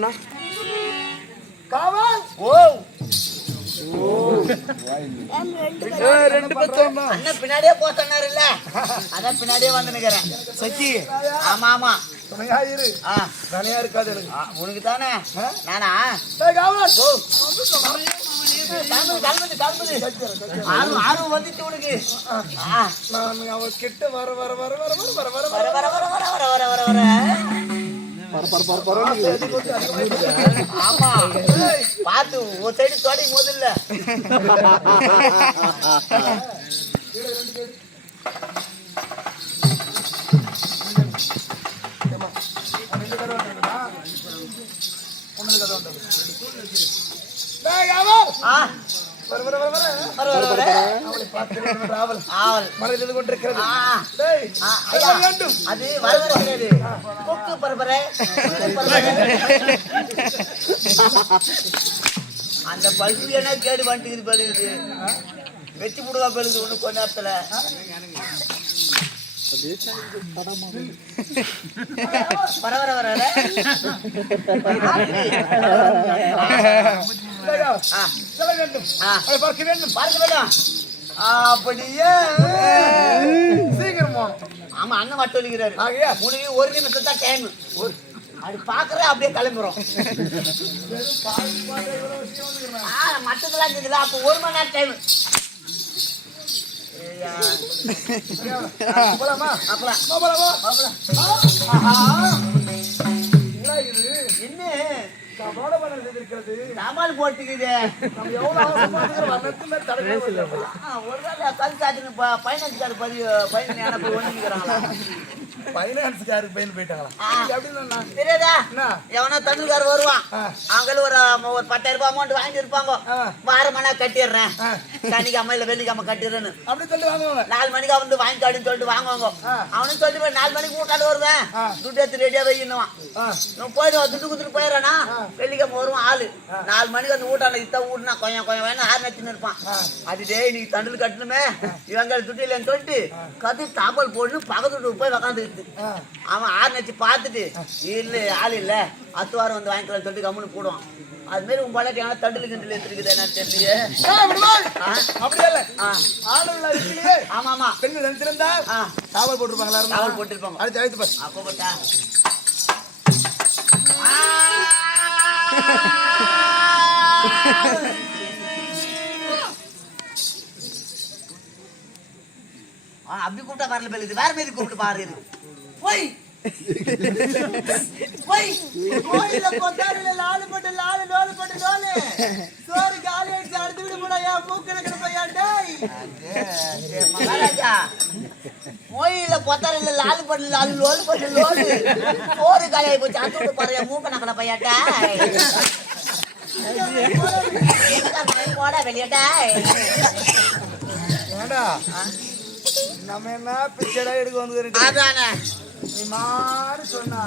அண்ணா காவல் ஓ ரெண்டு பேரும் அண்ணா பின்னாடியே போ சொன்னாரு இல்ல அதான் பின்னாடியே வந்து நிக்கிறேன் சச்சி ஆமா ஆமா துணையா இரு தனியா இருக்காது எனக்கு உனக்கு தானே நானா காவல் ஓ ஆர்வம் வந்துச்சு உனக்கு அவன் கிட்ட வர வர வர வர வர வர வர வர வர வர வர வர வர ஆமா பாத்து ஒரு சைடு தோடி முதல்ல மனதில் கொண்டிருக்கிறது அது வரவேற்கிறது கொக்கு பரபரை அந்த பல்பு என்ன கேடு வந்துட்டு பழுது வெச்சு முடுவா பழுது ஒண்ணு கொஞ்ச நேரத்துல பரவர வர பார்க்க வேண்டும் அப்படியே சீக்கிரம் போகணும் ஆமா அண்ணன் மட்டும் சொல்லிக்கிறாரு உனக்கு ஒரு நிமிஷம் தான் டைம் அது பாக்குற அப்படியே கிளம்புறோம் மட்டத்தெல்லாம் இருக்குல்ல அப்ப 1 மணி நேரம் டைம் என்ன தபால் போட்டுக்குது பைனான்ஸ்காரு பைனான்ஸ்காருக்கு பையன் போயிட்டாங்களா தெரியாதா எவனா தமிழ்கார வருவான் அவங்களும் ஒரு 10,000 ரூபாய் அமௌண்ட் வாங்கி இருப்பாங்க வாரமானா கட்டிடுறேன் சனிக்கிழமை இல்ல வெள்ளிக்கிழமை கட்டிடுறேன்னு அப்படி சொல்லி வாங்குவாங்க 4 மணிக்கு வந்து வாங்கிக்காடுன்னு சொல்லிட்டு வாங்குவாங்க அவனும் சொல்லிட்டு 4 மணிக்கு வீட்டாடு வருவேன் துட்டு எடுத்து ரெடியா வைக்கணுவான் போயிடுவான் துட்டு குடுத்துட்டு போயிடறானா வெள்ளிக்கிழமை வருவான் ஆளு 4 மணிக்கு வந்து வீட்டால இத்த ஊடுனா கொஞ்சம் கொஞ்சம் வேணும் 6 நச்சுன்னு இருப்பான் அதுடே இன்னைக்கு தண்டில் கட்டணுமே இவங்க துட்டு இல்லைன்னு சொல்லிட்டு கத்து தாப்பல் போடணும் பக்கத்து போய் உக்காந்து அவன் 6 நச்சு பார்த்துட்டு இல்ல ஆள் இல்ல 10 வாரம் வந்து வாங்கிக்கலாம் சொல்லிட்டு கம்முன்னு போடுவான் அது மாதிரி உங்க பாலாட்டி ஆனா தண்டில் கிண்டில் எடுத்துருக்குது என்னன்னு தெரியலையே அப்படியே இல்ல ஆமா ஆமா பெண்கள் நினைச்சிருந்தா தாவல் போட்டிருப்பாங்களா தாவல் போட்டிருப்பாங்க அடுத்து அழைத்து பாரு அப்ப போட்டா அப்படி கூப்பிட்டா வரல பேரு வேற மாதிரி கூப்பிட்டு பாரு போய் போய் கோயில கொத்தாரில லாலு போட்டு லாலு லோலு போட்டு லோலு சோறு காலி அடிச்சு அடுத்து விட போடாயா மூக்கணக்கிற பையா டேய் மகாராஜா கோயில கொத்தாரில லாலு போட்டு லாலு லோலு போட்டு லோலு சோறு காலி ஆகி போச்சு அடுத்து விட போறியா மூக்கணக்கிற பையா டேய் போட வெளியடா ஏண்டா நம்ம என்ன பிச்சடா எடுக்க வந்து அதானே நீ மாறு சொன்னா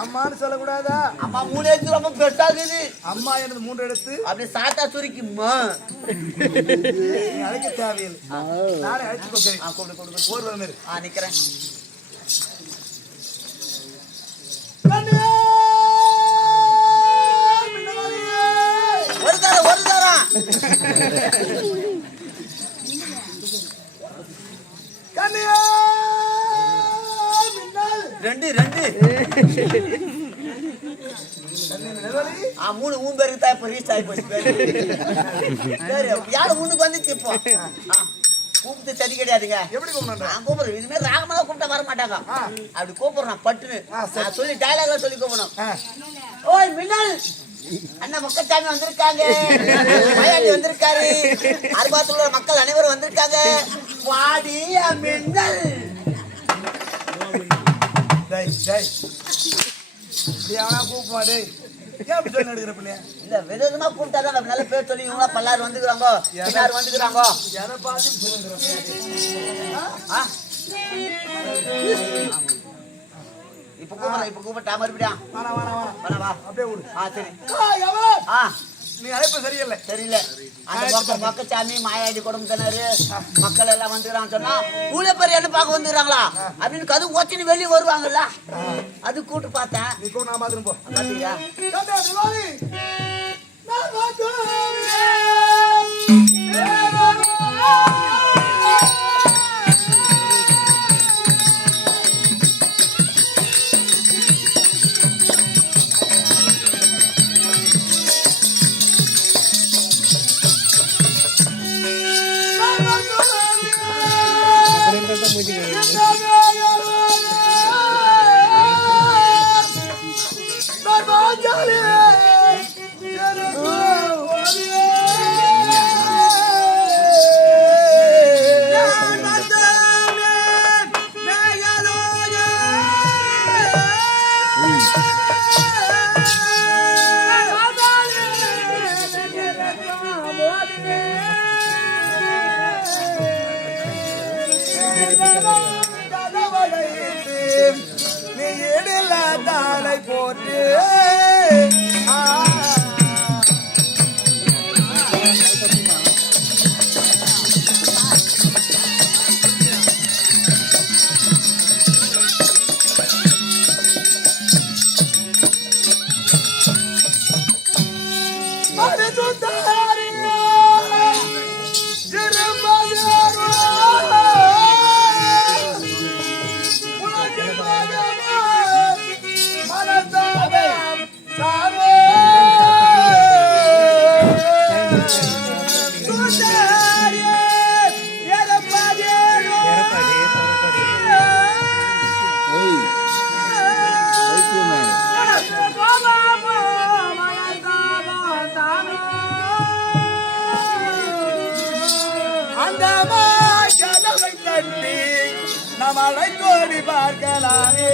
அம்மான்னு சொல்லக்கூடாதா அம்மா 3 எடுத்து ரொம்ப பெருசா இருக்குது அம்மா எனக்கு 3 எடுத்து அப்படி சாத்தா சுருக்கிம்மா நீ அழைக்க தேவையில்லை நானே அழைச்சுக்கோ சரி கூப்பிடு போர் வர மாதிரி நிக்கிறேன் ஒரு தரம் ரெண்டு மூணு ஊன் பேருக்கு தான் இப்ப ரீச் ஆகி போச்சு யாரு ஊனுக்கு வந்துச்சு இப்போ கூப்பிட்டு சரி கிடையாதுங்க எப்படி கூப்பிடுறேன் இதுமாரி ராகமெல்லாம் கூப்பிட்டா வர மாட்டாங்க அப்படி கூப்பிடுறான் பட்டுன்னு சொல்லி டைலாக சொல்லி கூப்பிடணும் ஓய் மின்னல் அண்ணா மக்கச்சாமி வந்திருக்காங்க மயாண்டி வந்திருக்காரு அருபாத்துல உள்ள மக்கள் அனைவரும் வந்திருக்காங்க வாடி மின்னல் கூப்பிடுவாடே இல்ல விதமா கூப்பிட்டாதான் நல்ல பேர் சொல்லி இவங்களா பல்லாறு வந்துக்கிறாங்க எல்லாரும் வந்துக்கிறாங்க இப்ப கூப்பிட்டா மறுபடியும் அப்படியே சரி நீ அழைப்பு சரியில்லை. தெரியல. அந்த பக்கச்சாமி மாயாடி குடும்பம் தானே மக்கள் எல்லாம் வந்துக்கிறாங்க சொன்னா ஊழ பேர் என்ன பார்க்க வந்துக்கிறாங்களா அப்படின்னு கது ஓச்சின்னு வெளியே வருவாங்கல்ல அது கூட்டு பார்த்தேன். நீ கூட நான் பாத்துட்டு போ. பாத்தீங்களா நீ எடில தானை போட்டு நம்மளை கோடி பார்க்கலாமே.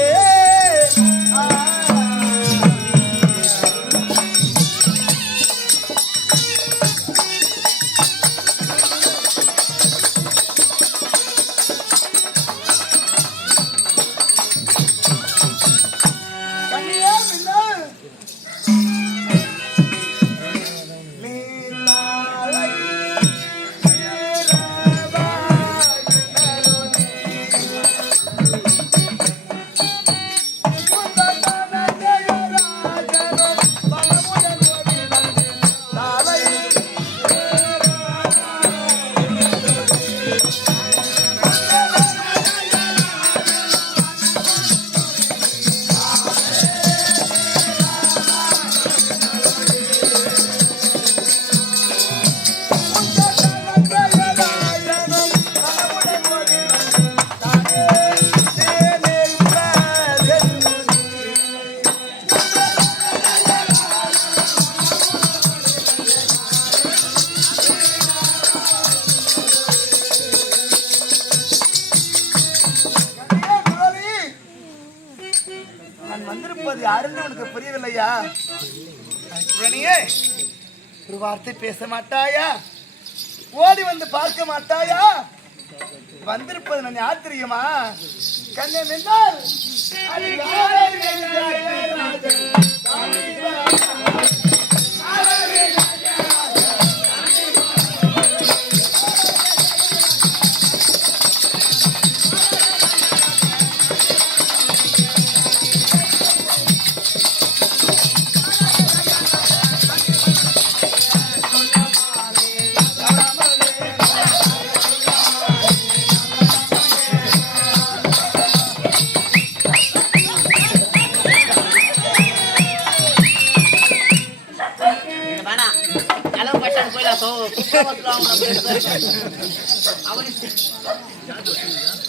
புரியவில்லையா? ஒரு வார்த்தை பேச மாட்டாயா? ஓடி வந்து பார்க்க மாட்டாயா? வந்திருப்பது நான் யார் தெரியுமா? கண்ணே நின்றால்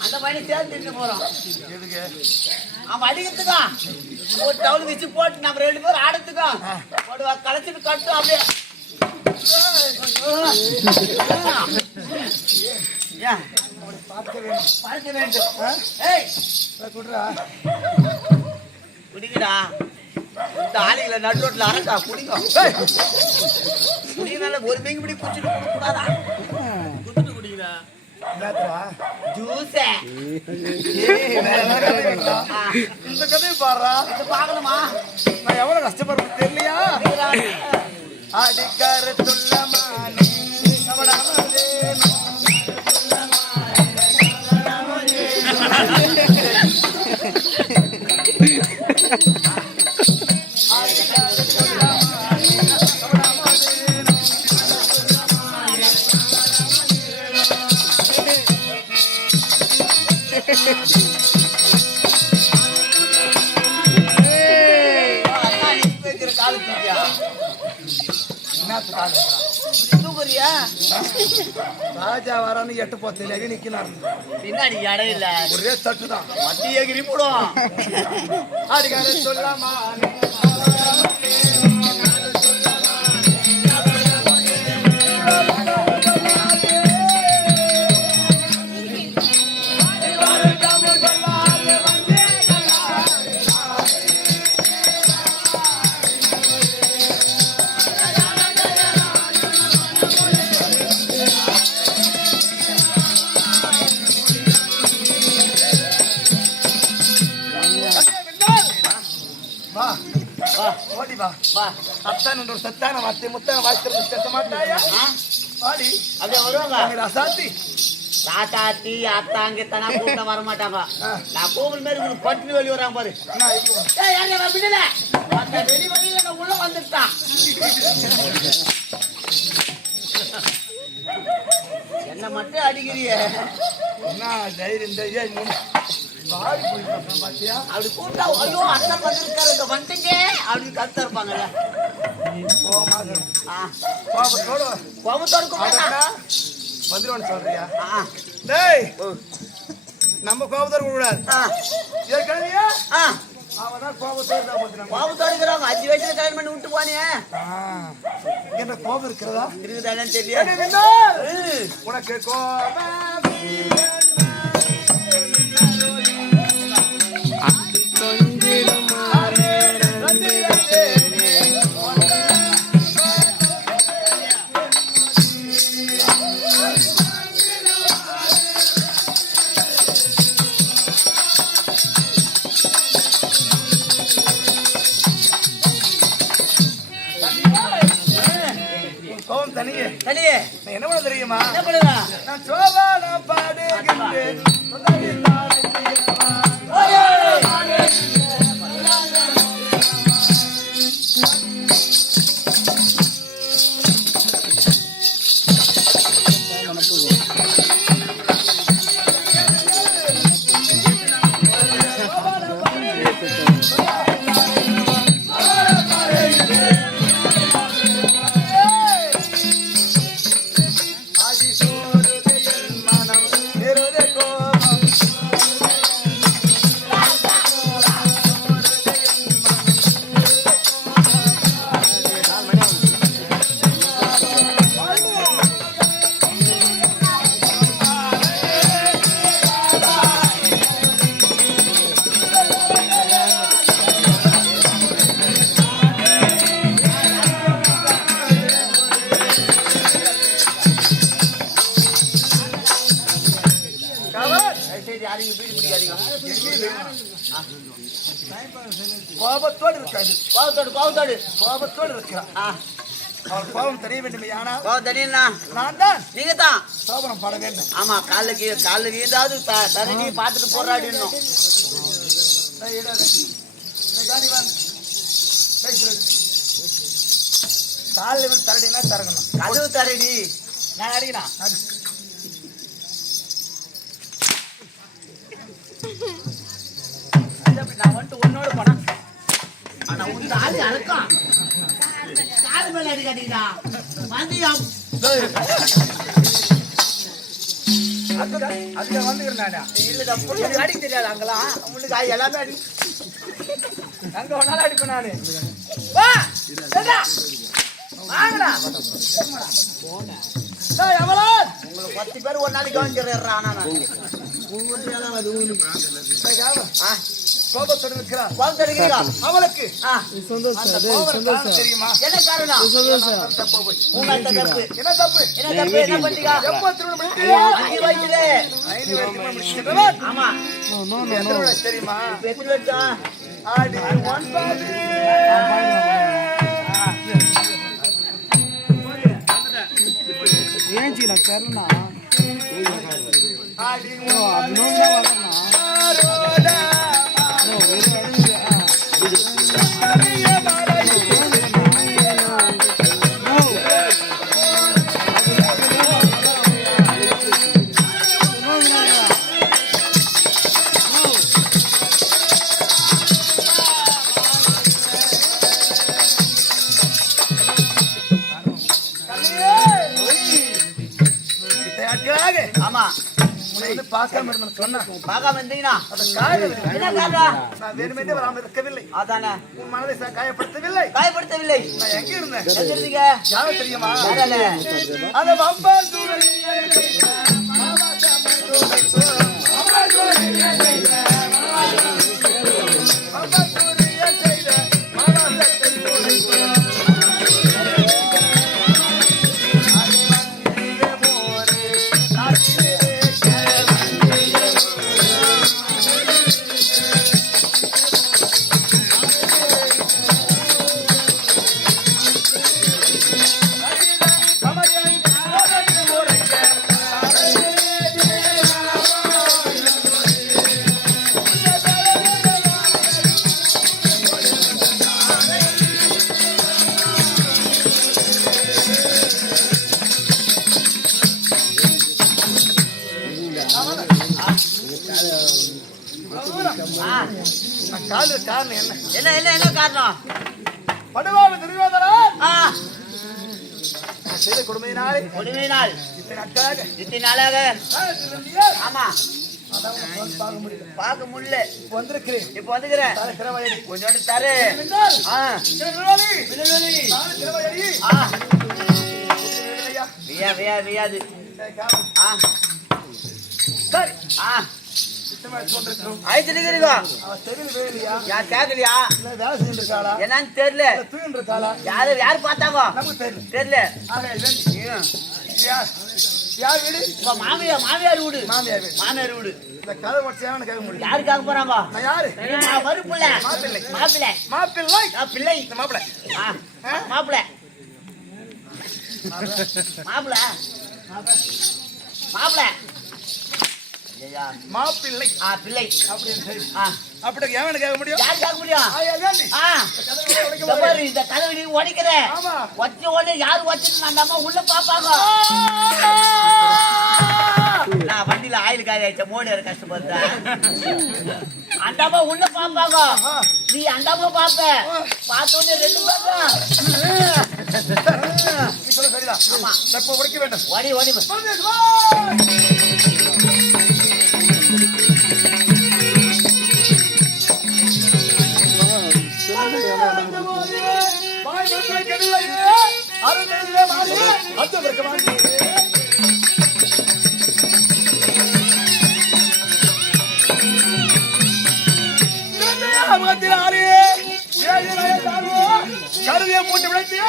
அந்த பையனை சேர்த்து போறோம். அவன் அடிக்கிறதுக்கா ஒரு டவுல் வச்சு போட்டு நம்ம 2 பேரும் ஆடத்துக்கா களைச்சிட்டு கட்டும் அப்படியே பார்க்க வேண்டும். குடிக்கடா இந்த ஆலைகளை நடு ரோட்ல அரக்கா குடிங்க குடினால ஒரு பெங்க பிடி குடிச்சிட்டு கூடாதா? குடிச்சிட்டு குடிங்கடா ஜூஸ் இந்த கதையை பாடுறா. இது பார்க்கணுமா? நான் எவ்வளவு கஷ்டப்படுறேன் தெரியலையா? அடிக்கார சொல்லமானே கவடாமதேனோ ராஜா வரான்னு எட்டு போத்து நிக்கிறான் பின்னாடி இடம் இல்ல ஒரே தட்டுதான் மத்தி எகிரி போடும் அடிக்கார சொல்லாமா ஓடி வா வா அத்தான் ஒரு சத்தான வார்த்தை முத்தான வார்த்தை பேச மாட்டாயா பாடி அப்படியே வருவாங்க ரசாத்தி தாத்தாட்டி அத்தாங்க தனா கூட்டம் வர மாட்டாங்க நான் கோவில் மேல பட்டினி வெளியே வராங்க பாரு விடல அந்த வெளி வழியில நான் உள்ள வந்துட்டான் என்ன மட்டும் அடிக்கிறிய என்ன தைரியம் பாடி போய் பாத்தியா அப்படி கூட்டா ஐயோ அண்ணன் வந்திருக்காரு இந்த வந்துங்க அப்படின்னு கத்த இருப்பாங்கல்ல கோபத்தோடு வந்துருவான்னு சொல்றியா டேய் நம்ம கோபத்தோடு கூடாது ஏற்கனவே அவதான் கோபத்தோடு தான் போட்டுறாங்க கோபத்தோடு இருக்கிறாங்க 5 வயசுல கல்யாணம் பண்ணி விட்டு போனியே என்ன கோபம் இருக்கிறதா இருக்குதானு தெரியாது உனக்கு கோபம் தனியே தனியே என்ன பண்ண தெரியுமா என்ன பண்ணுவா நான் சோபான பாடுகின்றேன் கோபத்தோடு இருக்காது கோபத்தோடு இருக்கிறான் அவர் கோபம் தெரிய வேண்டும் ஆனா நான் தான் நீங்க தான் சோபனம் பாட வேண்டும் ஆமா காலுக்கு ஏதாவது தரணி பார்த்துட்டு போராடி காலில் தரடினா தரங்கணும் கதவு தரடி நான் அடிக்கணும் நான் வந்துட்டு உன்னோட போனேன் ஆனா உன் ஆளு அழுக்கம் காது மேல அடிக்காதீங்கடா மந்தியம் அதுக்கு வந்துக்கிறேன் இல்லடா புள்ளி அடிக்க தெரியாது அங்கெல்லாம் உங்களுக்கு எல்லாமே அடி அங்க ஒன்னால அடிப்பேன் நானு வா வாங்கடா உங்களுக்கு 10 பேர் ஒரு நாளைக்கு கவனிச்சிடுறா ஆனா கோபத்தோடு இருக்கிறார் அவளுக்கு தெரியுமா என்ன காரணம் என்ன தப்பு என்ன பண்ணீங்க ஆமா தெரியுமா ஆமா பார்க்காம இருந்தேன் சொன்னா பார்க்காம இருந்தீங்கன்னா அந்த காயம் என்ன காரணம்? நான் வேணுமென்றே வராமல் இருக்கவில்லை. அதானே உன் மனதை காயப்படுத்தவில்லை. காயப்படுத்தவில்லை. நான் எங்க இருந்தேன்? எங்க இருந்தீங்க? யாரும் தெரியுமா? யாரால? அந்த வம்பா காரணம் என்ன? என்ன என்ன என்ன காரணம்? படுவாள் துரியோதனா செய்த கொடுமையினாலே கொடுமையினால் இத்தனை நாளாக ஆமா பார்க்க முடியல. இப்ப வந்திருக்கிறேன். இப்ப வந்துக்கிறேன். கொஞ்சோண்டு தரு. வியாது என்னன்னு தெரியல. யாரு பார்த்தாங்க தெரியல. மாமியார் வீடு. மாமியார் வீடு யாருக்காக போறாங்க? மறுப்புள்ள மாப்பிள்ளை மாப்பிள்ளை பிள்ளை மாப்பிள்ளை மாப்பிள்ளை மாப்பிள்ளை மாப்பிள்ளை மாப்பிள்ளை பிள்ளை அப்படின்னு அப்படி எவனு கேட்க முடியும்? யார் கேட்க முடியும்? இந்த கதவை நீ உடைக்கிற வச்ச உடனே யாரு வச்சுட்டு அந்த அம்மா உள்ள பாப்பாங்க. நான் வண்டியில ஆயில் காய ஆயிட்ட மோடி கஷ்டப்படுறேன். அந்த அம்மா உள்ள பாப்பாங்க. நீ அந்த அம்மா பாப்ப பார்த்தோன்னே ரெண்டு பேரும் சரிதான். ஆமா இப்ப உடைக்க வேண்டும். ஓடி ஓடி கருவியை போட்டு விளைச்சு